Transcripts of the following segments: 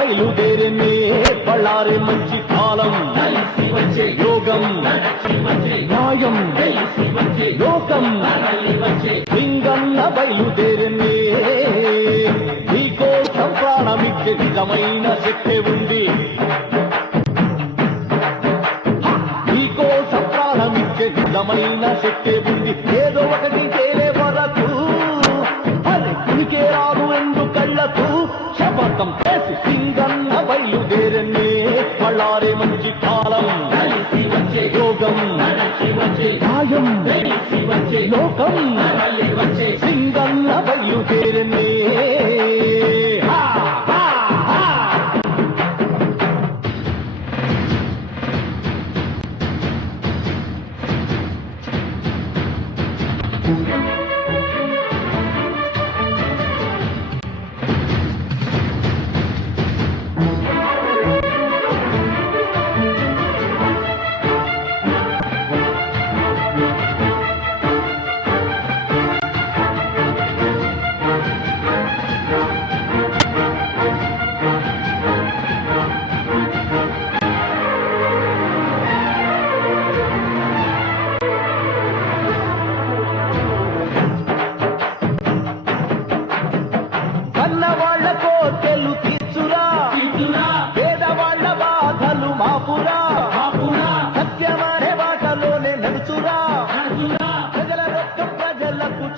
బయలుదేరమే బళ్ళారి మంచి కాలం యోగం న్యాయం లోకం లింగన్న బయలుదేరమే నీకోసం ప్రాణమిచ్చే నిజమైన శక్తి ఉంది నీకోసం ప్రాణమిచ్చే నిజమైన శక్తి ఉంది ఏదో ఒకటి తేలే వరకు అది కునికే రాదు ఎందు కళ్ళకు శపథం చేసి లింగన్న బయలుదేరనే బళ్ళారి మంచి కాలం యోగం న్యాయం లోకం లింగన్న బయలుదేరనే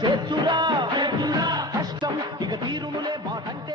చేర్చురా కష్టం ఇక తీరునులే మాటంటే